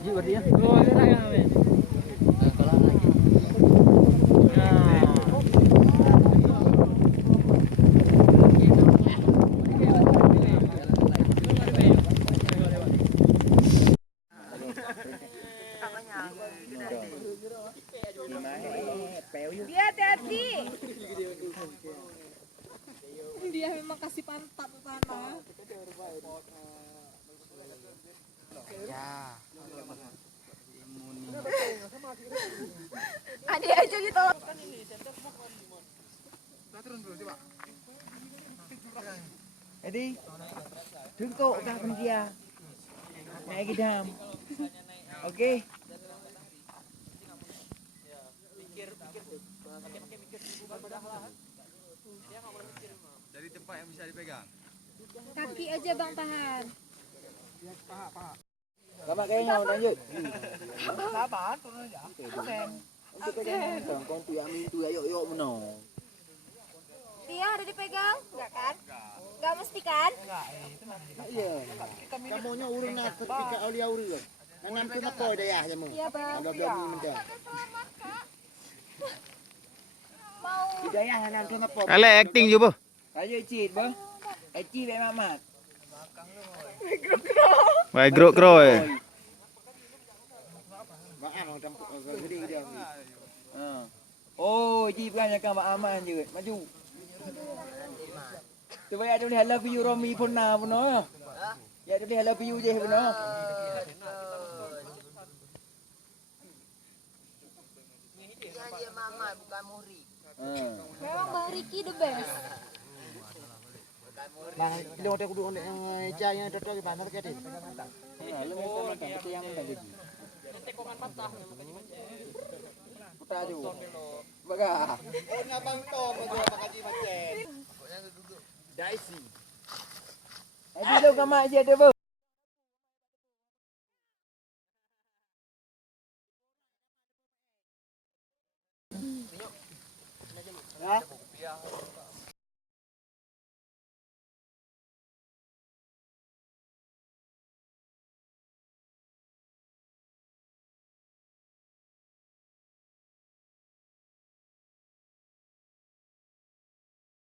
Ji berarti ya. Oh, gerak ya, men. Nah, kalau lagi. Dia hati-hati. Dia memang kasih pantat ke tanah. Ya. Adik aja gitu. Jadi, tunggu kat dia. Naik gidam. Okey. Dari tempat yang bisa dipegang. Kaki aja Bang tahan. Selamat kayaknya lanjut. Sabar, turun aja. Untuk pegang kong tu yang mintu ayok menong. Dia ada dipegang? Enggak kan? Enggak mesti kan? Iya. Kamunya urun nak ketika aulia urun. Nanam tu nak koi daya jamu. Iya, Bang. Ada belum minta. Mau Hidayah nanam tu nak koi. Ale acting je boh. Ayo cit boh. Eci be mamat. Baik grok kroy. Maaf orang campur gede dia. Oh, Ji bukan yang mak aman je. Maju. Tu baik ada boleh love you Romi pun na pun no. Ya ada boleh love you je pun no. dia mama bukan Muri. Memang Bang Riki the best. Bang, kilo ada kudu ondek yang yang cocok di bandar ke dia. Lu mau kan itu yang mentah gaji. Putra ju. Baga. Oh ngabang to baga makaji macen. Daisi. Ada lo kamak je ada, Bu.